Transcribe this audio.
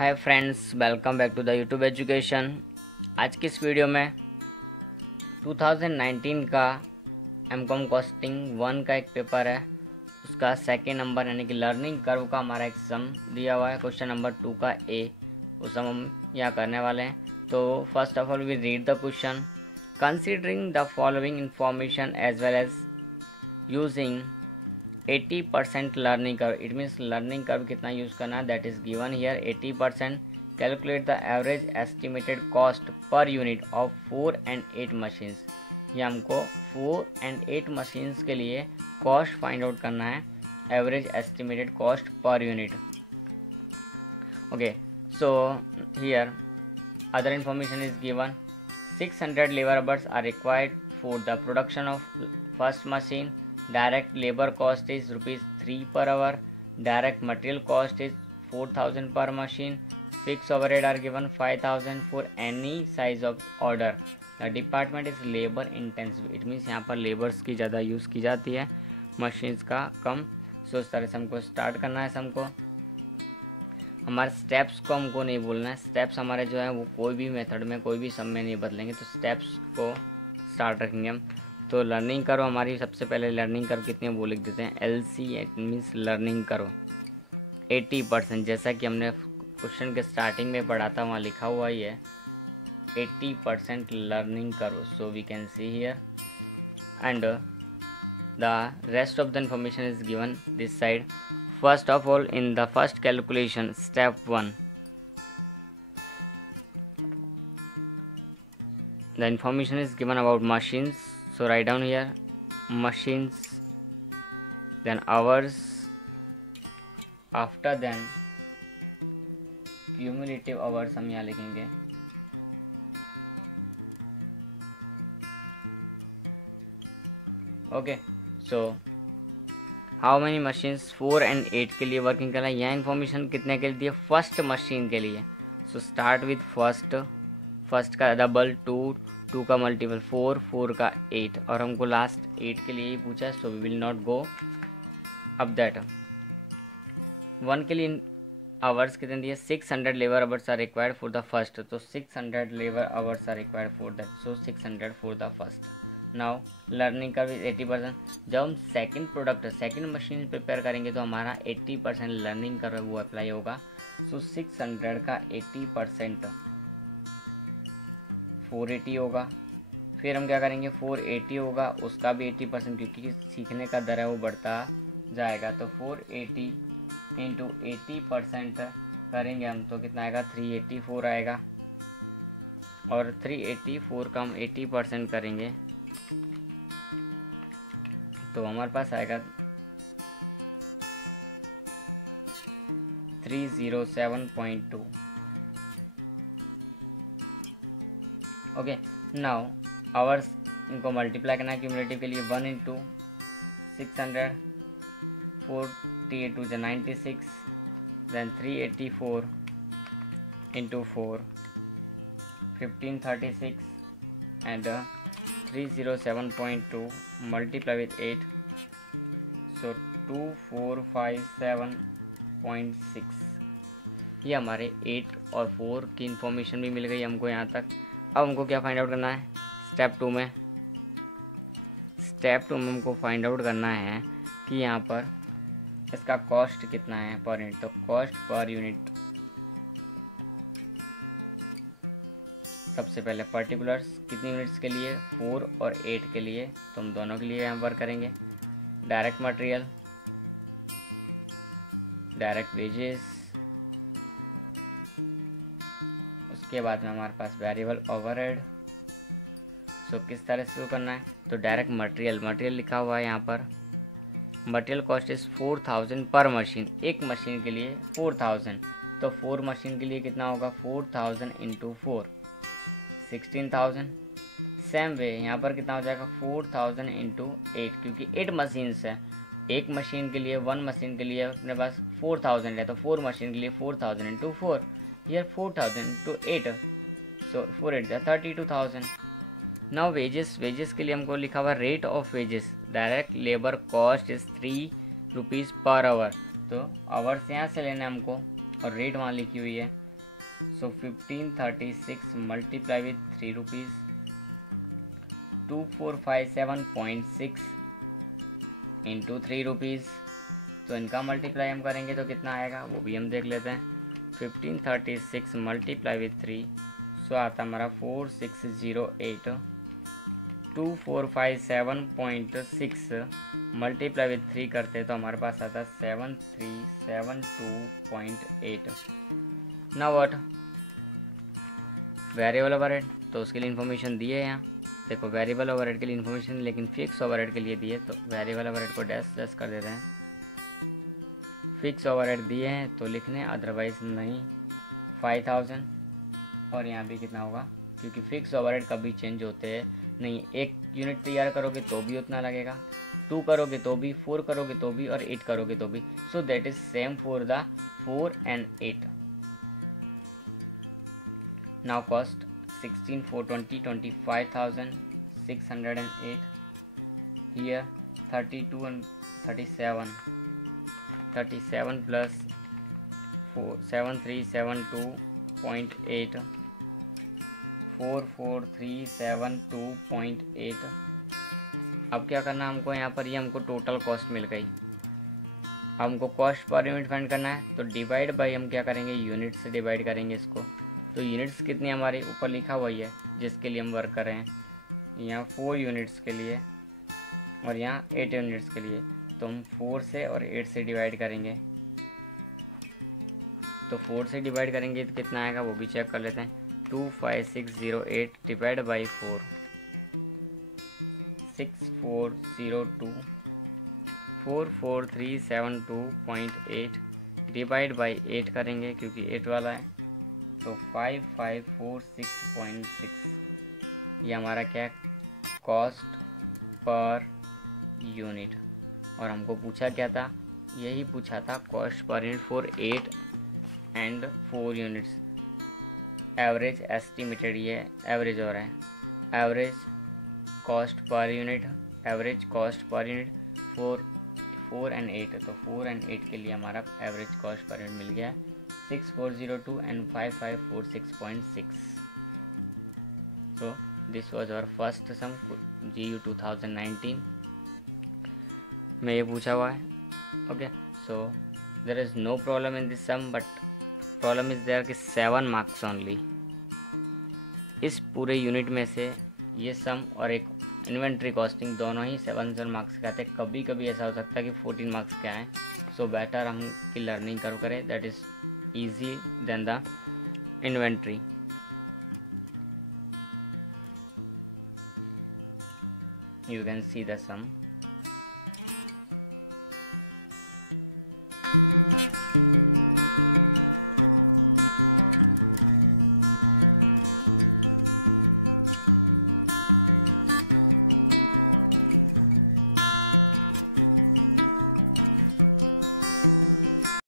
Hi friends, welcome back to the YouTube education. आज की इस वीडियो में 2019 का एमकॉम कॉस्टिंग 1 का एक पेपर है, उसका सेकेंड नंबर यानी कि लर्निंग कर्व का हमारा एक सम दिया हुआ है। क्वेश्चन नंबर 2 का ए, वो सम हम यहाँ करने वाले हैं। तो first of all we read the question. Considering the following information as well as using 80% learning curve, it means learning curve कितना यूज़ करना है, that is given here 80%। Calculate the average estimated cost per unit of 4 and 8 machines. ये हमको 4 and 8 machines के लिए cost find out करना है, average estimated cost per unit. Okay, so here other information is given. 600 labor hours are required for the production of first machine. Direct labor cost is ₹3 per hour. Direct material cost is 4,000 per machine. Fixed overhead are given 5,000 for any size of order. The department is labor intensive. It means यहाँ पर labours की ज़्यादा use की जाती है, machines का कम। सो इस तरह से हमको स्टार्ट करना है सम को। हमारे स्टेप्स को हमको नहीं भूलना है। स्टेप्स हमारे जो है वो कोई भी मेथड में, कोई भी सम में नहीं बदलेंगे, तो स्टेप्स को स्टार्ट रखेंगे हम। तो लर्निंग करो हमारी, सबसे पहले लर्निंग कर्व कितनी है वो लिख देते हैं। LC इट मीन्स लर्निंग करो 80%, जैसा कि हमने क्वेश्चन के स्टार्टिंग में पढ़ा था, वहाँ लिखा हुआ ही है 80% लर्निंग करो। So we can see here and the rest of the information is given this side. First of all, in the first calculation, step 1, the information is given about machines. So write down here machines, then hours, after then cumulative hours हम यहाँ लिखेंगे। Okay, so how many machines 4 and 8 के लिए working करना है। यह information कितने के लिए दी है? फर्स्ट मशीन के लिए। सो स्टार्ट विथ फर्स्ट का डबल 2 का मल्टीपल 4 का 8, और हमको लास्ट 8 के लिए ही पूछा है, so we will not go up that. 1 के लिए आवर्स कितने दिए? 600 labour hours are required for the first, तो 600 labour hours are required for that, so 600 for the first. Now learning curve 80%। जब हम सेकंड मशीन प्रिपेयर करेंगे तो हमारा 80% लर्निंग कर्व वो अप्लाई होगा। सो 600 का 80% 480 होगा। फिर हम क्या करेंगे, 480 होगा, उसका भी 80%, क्योंकि सीखने का दर है वो बढ़ता जाएगा। तो 480 इंटू 80% करेंगे हम तो कितना आएगा? 384 आएगा। और 384 का हम 80% करेंगे तो हमारे पास आएगा 307.2। ओके, नाउ आवर्स इनको मल्टीप्लाई करना है क्यूमुलेटिव के लिए। 1 into 600, 48 to 96, then 384 into 4, 1536 and 307.2 multiply with 8, so 2457.6। ये हमारे 8 और 4 की इंफॉर्मेशन भी मिल गई हमको यहाँ तक। अब हमको क्या फाइंड आउट करना है? स्टेप 2 में हमको फाइंड आउट करना है कि यहाँ पर इसका कॉस्ट कितना है पर यूनिट। तो कॉस्ट पर यूनिट सबसे पहले पर्टिकुलर्स कितनी यूनिट्स के लिए? 4 और 8 के लिए, तो हम दोनों के लिए यहाँ वर्क करेंगे। डायरेक्ट मटेरियल, डायरेक्ट वेजेस, उसके बाद में हमारे पास वेरिएबल ओवरहेड। सो किस तरह से करना है? तो डायरेक्ट मटेरियल लिखा हुआ है यहाँ पर। मटेरियल कॉस्ट इज 4000 पर मशीन, एक मशीन के लिए 4000, तो 4 मशीन के लिए कितना होगा? 4000 इंटू 4, 16,000। सेम वे यहाँ पर कितना हो जाएगा? 4000 इंटू 8, क्योंकि 8 मशीन्स है। एक मशीन के लिए, 1 मशीन के लिए अपने पास 4000 है, तो 4 मशीन के लिए 4000 into 4, here 4000 into 8, so 4 8 32,000। Now wages के लिए हमको लिखा हुआ rate of wages. Direct labour cost is ₹3 per hour, तो आवर्स यहाँ से लेना है हमको, और रेट वहाँ लिखी हुई है So 1536 multiply with 3 rupees, 2457.6 into 3 rupees. तो इनका मल्टीप्लाई हम करेंगे तो कितना आएगा वो भी हम देख लेते हैं। 1536 मल्टीप्लाई विथ 3, सो आता हमारा 4608। 2457.6 मल्टीप्लाई विथ 3 करते तो हमारे पास आता 7372.8। नाउ व्हाट, वेरिएबल ओवरहेड, तो उसके लिए इन्फॉर्मेशन दी है यहाँ। देखो वेरिएबल ओवरहेड के लिए इन्फॉर्मेशन, लेकिन फिक्स ओवरहेड के लिए दिए, तो वेरिएबल ओवरहेड को डैश डैश कर देते हैं। फिक्स ओवरहेड दिए हैं तो लिखने, अदरवाइज नहीं। 5000, और यहाँ भी कितना होगा, क्योंकि फिक्स ओवरहेड कभी चेंज होते हैं नहीं। 1 यूनिट तैयार करोगे तो भी उतना लगेगा, 2 करोगे तो भी, 4 करोगे तो भी, और 8 करोगे तो भी। So that is same for the 4 and 8। Now cost 16 4 20 25,608। here 32 and 37 plus 7372.8, 44372.8। अब क्या करना हमको, यहाँ पर ये हमको टोटल कॉस्ट मिल गई। हमको कॉस्ट पर यूनिट फाइंड करना है, तो डिवाइड बाई हम क्या करेंगे, यूनिट से डिवाइड करेंगे इसको। तो यूनिट्स कितनी हमारे ऊपर लिखा हुआ ही है जिसके लिए हम वर्क कर रहे हैं, यहाँ 4 यूनिट्स के लिए और यहाँ 8 यूनिट्स के लिए। तो हम 4 से और 8 से डिवाइड करेंगे, तो 4 से डिवाइड करेंगे तो कितना आएगा वो भी चेक कर लेते हैं। 25608 डिवाइड बाई 4, 6402। 44372.8 डिवाइड बाई 8 करेंगे क्योंकि 8 वाला है, तो 5546.6। ये हमारा क्या है, कॉस्ट पर यूनिट। और हमको पूछा क्या था, यही पूछा था, cost per unit for 8 and 4 units. Average estimated, ये एवरेज हो रहा है, average cost per unit, average cost per unit for 4 and 8। तो 4 and 8 के लिए हमारा एवरेज कॉस्ट पर यूनिट मिल गया 6402 and 5546.6। So this was our first sum GU 2019 में ये पूछा हुआ है। Okay, so there is no problem in this sum, but problem is there कि 7 मार्क्स ओनली। इस पूरे यूनिट में से ये सम और एक इन्वेंट्री कॉस्टिंग दोनों ही 7 मार्क्स के आते हैं। कभी कभी ऐसा हो सकता है कि 14 मार्क्स के आए। सो बेटर हम की लर्निंग कर्व करें, that is easy than the inventory। You can see the sum।